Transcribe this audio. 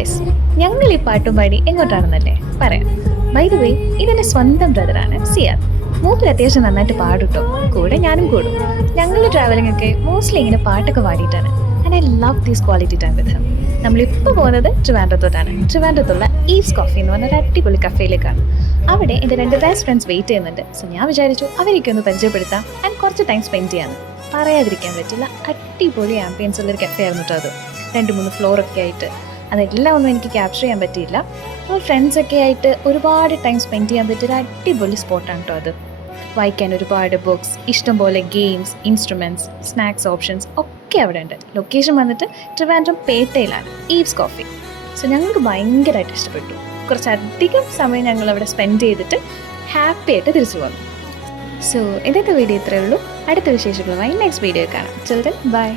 Guys, ഞങ്ങൾ ഈ പാട്ടും പാടി എങ്ങോട്ടാണെന്നല്ലേ പറയാം. ബൈ ദ വേ, ഇതെന്റെ സ്വന്തം ബ്രദറാണ് സിയാർ. മൂപ്പർ അത്യാവശ്യം നന്നായിട്ട് പാടുട്ടോ, കൂടെ ഞാനും കൂടും. ഞങ്ങൾ ട്രാവലിംഗ് ഒക്കെ മോസ്റ്റ്ലി ഇങ്ങനെ പാട്ടൊക്കെ പാടിയിട്ടാണ്. And I love these quality time with him. നമ്മളിപ്പോൾ പോകുന്നത് ട്രിവാൻഡ്രത്തോട്ടാണ്. ട്രിവാൻഡ്രത്തുള്ള ഈവ്സ് കോഫി എന്ന് പറഞ്ഞൊരു അടിപൊളി കഫേയിലേക്കാണ്. അവിടെ എൻ്റെ 2 ബെസ്റ്റ് ഫ്രണ്ട്സ് വെയിറ്റ് ചെയ്യുന്നുണ്ട്. സോ ഞാൻ വിചാരിച്ചു അവരൊക്കെ ഒന്ന് പരിചയപ്പെടുത്താം ആൻഡ് കുറച്ച് ടൈം സ്പെൻഡ് ചെയ്യാമെന്ന്. പറയാതിരിക്കാൻ പറ്റില്ല, അടിപൊളി ആംബിയൻസ് ഉള്ളൊരു കഫേ ആയിരുന്നു കേട്ടോ അത്. 2-3 ഫ്ലോറൊക്കെ ആയിട്ട്. അതെല്ലാം ഒന്നും എനിക്ക് ക്യാപ്ചർ ചെയ്യാൻ പറ്റിയില്ല. അപ്പോൾ ഫ്രണ്ട്സൊക്കെ ആയിട്ട് ഒരുപാട് ടൈം സ്പെൻഡ് ചെയ്യാൻ പറ്റിയൊരു അടിപൊളി സ്പോട്ടാണ് കേട്ടോ അത്. വായിക്കാൻ ഒരുപാട് ബുക്സ്, ഇഷ്ടംപോലെ ഗെയിംസ്, ഇൻസ്ട്രുമെൻറ്റ്സ്, സ്നാക്സ് ഓപ്ഷൻസ് ഒക്കെ അവിടെ ഉണ്ട്. ലൊക്കേഷൻ വന്നിട്ട് ട്രിവാൻഡ്രം പേട്ടയിലാണ്, ഈവ്സ് കോഫി. സോ ഞങ്ങൾക്ക് ഭയങ്കരമായിട്ട് ഇഷ്ടപ്പെട്ടു. കുറച്ചധികം സമയം ഞങ്ങൾ അവിടെ സ്പെൻഡ് ചെയ്തിട്ട് ഹാപ്പി ആയിട്ട് തിരിച്ചു വന്നു. സോ ഇന്നത്തെ വീഡിയോ ഇത്രയേ ഉള്ളൂ. അടുത്ത വിശേഷങ്ങളുമായി നെക്സ്റ്റ് വീഡിയോ കാണാം. Children by.